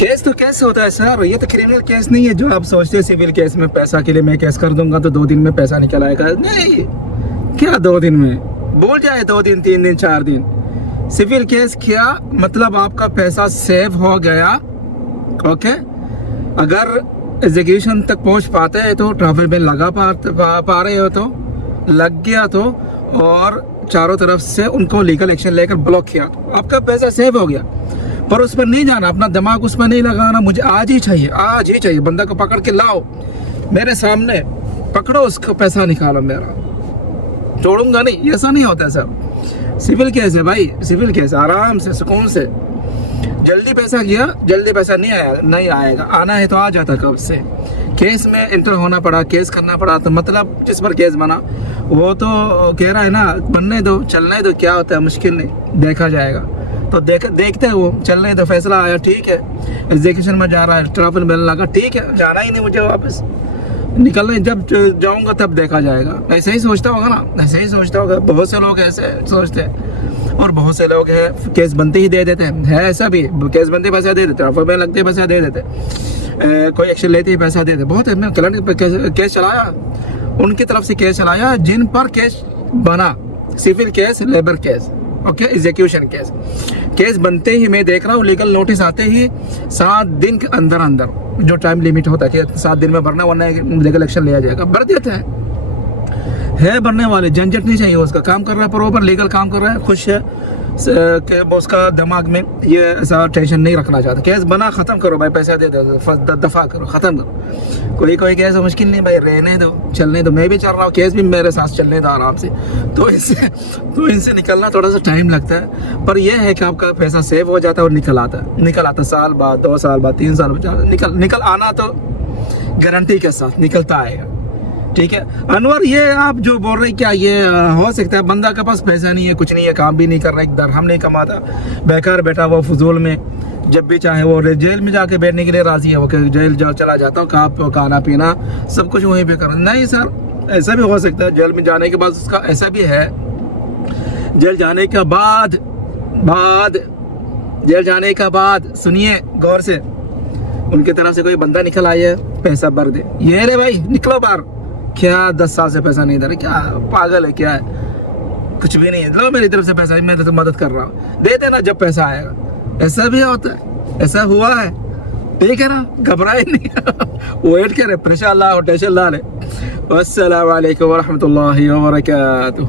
Case तो case होता है सर, ये तो क्रिमिनल केस नहीं है जो आप सोचते हैं सिविल केस में पैसा के लिए मैं केस कर दूंगा तो 2 दिन में पैसा निकल आएगा। नहीं, क्या 2 दिन में, बोल जाए 2 दिन 3 दिन 4 दिन। सिविल केस क्या मतलब आपका पैसा सेव हो गया। ओके, अगर एग्जीक्यूशन तक पहुंच पाते हैं तो ट्रैफिक बिल लगा पा रहे हो तो लग गया तो, और चारों तरफ से उनको लीगल एक्शन लेकर ब्लॉक किया तो आपका पैसा सेव हो गया। पर उस पर नहीं जाना, अपना दिमाग उस पर नहीं लगाना, मुझे आज ही चाहिए, आज ही चाहिए। बंदा को पकड़ के लाओ मेरे सामने, पकड़ो उसको, पैसा निकालो मेरा, छोड़ूंगा नहीं। ऐसा नहीं होता सर, सिविल केस है भाई, सिविल केस, आराम से सुकून से। जल्दी पैसा किया, जल्दी पैसा नहीं आएगा, आना है तो आ जाता कब से। केस में इंटर होना पड़ा, केस करना पड़ा, तो मतलब जिस पर केस बना वो तो कह रहा है ना बनने दो, चलने दो, क्या होता है मुश्किल नहीं, देखा जाएगा। तो देखते हैं वो, चलने दो, फैसला आया ठीक है, एग्जीक्यूशन में जा रहा है, ट्रैफिक बिल लगा ठीक है, जाना ही नहीं मुझे वापस, निकलना जब जाऊंगा तब देखा जाएगा। ऐसे ही सोचता होगा ना, ऐसे ही सोचता होगा। बहुत से लोग ऐसे सोचते हैं और बहुत से लोग हैं केस बनते ही दे देते हैं, है ऐसा भी, केस बनते पैसा दे देते, ट्रैफिक बिल लगते पैसा दे देते, कोई एक्शन लेते ही पैसा दे देते। बहुत है, मैं क्लाइंट केस चलाया, उनकी तरफ से केस चलाया जिन पर केस बना, civil case, labour case, okay, execution case बनते ही मैं देख रहा हूँ लीगल नोटिस आते ही 7 दिन के अंदर अंदर, जो टाइम लिमिट होता है कि 7 दिन में भरना वरना लीगल एक्शन लिया जाएगा, भर देते हैं। भरने वाले, झंझट नहीं चाहिए, उसका काम कर रहा है, प्रॉपर लीगल काम कर रहा है, खुश है कि उसका दिमाग में ये ऐसा टेंशन नहीं रखना चाहता। केस बना, ख़त्म करो भाई, पैसा दे दो, दफ़ा करो, ख़त्म करो। कोई केस मुश्किल नहीं भाई, रहने दो, चलने दो। मैं भी चल रहा हूँ, केस भी मेरे साथ चलने दो आराम से। तो इनसे निकलना थोड़ा सा टाइम लगता है, पर यह है कि आपका पैसा सेव हो जाता है और निकल आता साल बाद, 2 साल बाद, 3 साल बाद, निकल आना तो गारंटी के साथ निकलता आएगा। ठीक है अनवर, ये आप जो बोल रहे हैं क्या ये हो सकता है बंदा के पास पैसा नहीं है, कुछ नहीं है, काम भी नहीं कर रहा, एक दरहम नहीं कमाता, बेकार बैठा वो फजूल में, जब भी चाहे वो जेल में जाके बैठने के लिए राजी है, वो जेल चला जाता हूँ, खाना पीना सब कुछ वहीं पे कर। नहीं सर, ऐसा भी हो सकता है जेल में जाने के बाद उसका ऐसा भी है, जेल जाने के बाद सुनिए गौर से, उनकी तरफ से कोई बंदा निकल आया, पैसा भर दे, ये ले भाई निकलो बाहर, क्या 10 साल से पैसा नहीं दे रहा, क्या पागल है क्या है, कुछ भी नहीं है, लो मेरी तरफ से पैसा, मैं तो मदद कर रहा हूँ, दे देना जब पैसा आएगा। ऐसा भी होता है, ऐसा हुआ है, ठीक है ना, घबराए नहीं वेट करे, प्रेशर ला और टेंशन ला ले। अस्सलाम वालेकुम व रहमतुल्लाहि व बरकातुहू।